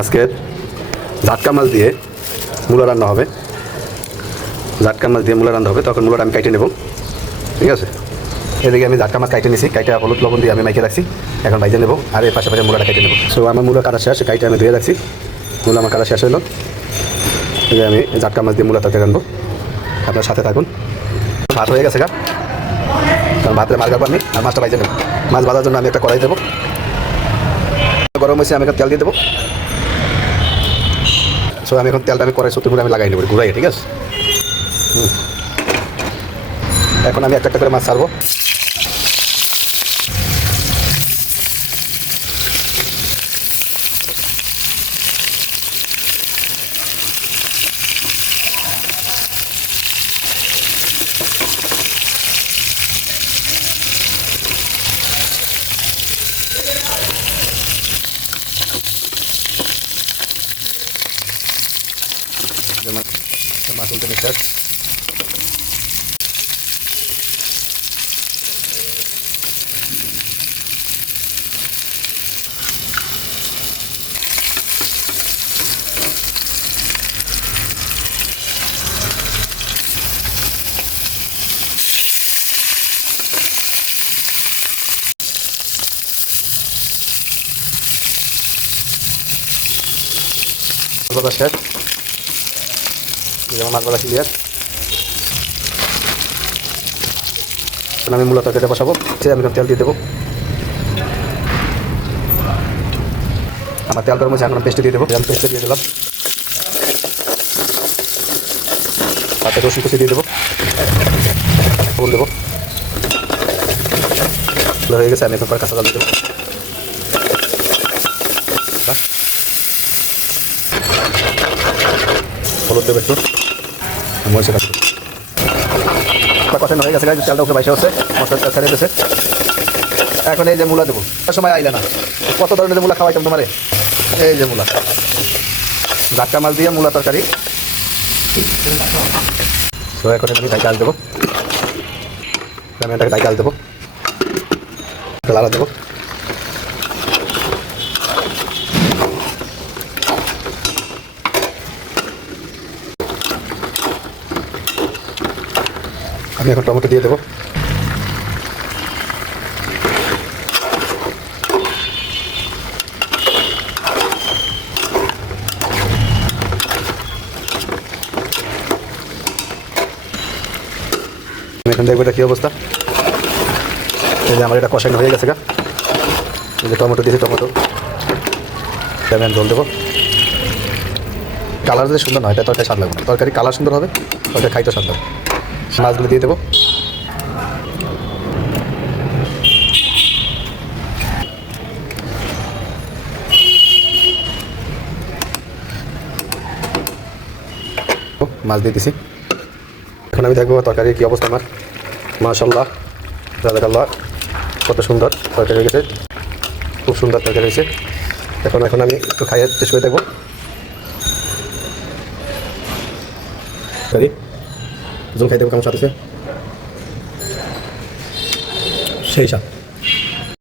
আজকে জাটকা মাছ দিয়ে মূলা রান্না হবে। জাটকা মাছ দিয়ে মূলা রান্না হবে, তখন মূলাটা আমি কাটে নেব। ঠিক আছে, এদিকে আমি জাটকা মাছ কাটে নিছি, কাইটে হলুদ লবণ দিয়ে আমি মাইকে রাখছি, এখন ভাইজে নেব। আর এর পাশাপাশি মূলাটা কেটে নেব। সো আমার মূলা কাটা শেষ, কাইটে আমি ধুয়ে রাখছি। মূলা আমার কাটা শেষ হলো, এই আমি জাটকা মাছ দিয়ে মূলা তরকারি রানবো। আপনার সাথে থাকুন। ভাত হয়ে গেছে গা, কারণ ভাতের মার গাবো আমি, আর মাছটা ভাইজে নেব। মাছ ভাজার জন্য আমি একটা কড়াই দেবো, গরম হয়েছে, আমি একটা তেল দিয়ে দেবো। সো আমি এখন তেলটা আমি কড়াই সত্যি করে আমি লাগাই নেব ঘুরাই। ঠিক আছে, এখন আমি একটা একটা করে মাছ ছাড়বো। মাছ উল্টে মিক্সার ভাজা শেষ, যেমন মাছ ভাজা ক্লিয়ার। আমি মূলা তরকারিটা বসাবো, আমি তেল দিয়ে দেবো। আমার তেল গরম হয়েছে, এখন পেস্ট দিয়ে দেবো। পেস্ট দিয়ে দিলাম, তাতে রসুন কুচি দিয়ে দেবো, লবণ দেবো। হয়ে গেছে, আমি এখন পরে কাঁচা জল দিয়ে দেবো। হলুদ দেবো একটু, মরিচের কাছে কথা হয়ে গেছে, তেলটা উপরে বাইশে হচ্ছে, মশলা ছেড়ে দিয়েছে। এখন এই যে মূলা দেবো, সময় আইলে না, কত ধরনের মূলা খাওয়াইতাম তোমারে। এই যে মূলা, জাটকা মাছ দিয়ে মূলা তরকারি। তো এখন আমি ডাইকাল দেবো, আমি এটাকে ডাইকাল দেবো, লাড়া দেবো। আমি এখন টমেটো দিয়ে দেবো। এখন দেখবো এটা কী অবস্থা। এই যে আমার এটা কষানো হয়ে গেছে গা, এই যে টমেটো দিয়েছি, টমেটো আমি জল দেবো। কালার যদি সুন্দর নয়, তাই তরকারি স্বাদ লাগবে না। তরকারি কালার সুন্দর হবে, তরকারি খাইতে স্বাদ লাগবে। মাছগুলো দিয়ে দেবো। মাছ দিয়ে দিছি, এখন আমি দেখবো তরকারির কী অবস্থা আমার। মাশাআল্লাহ, জাযাকাল্লাহ, কত সুন্দর তরকারি হয়ে গেছে, খুব সুন্দর তরকারি হয়েছে। এখন আমি একটু খাইয়ে টেস্ট করে দেখবো। জল খাই দেবো, কেমন স্বাদ আছে, সেই স্বাদ।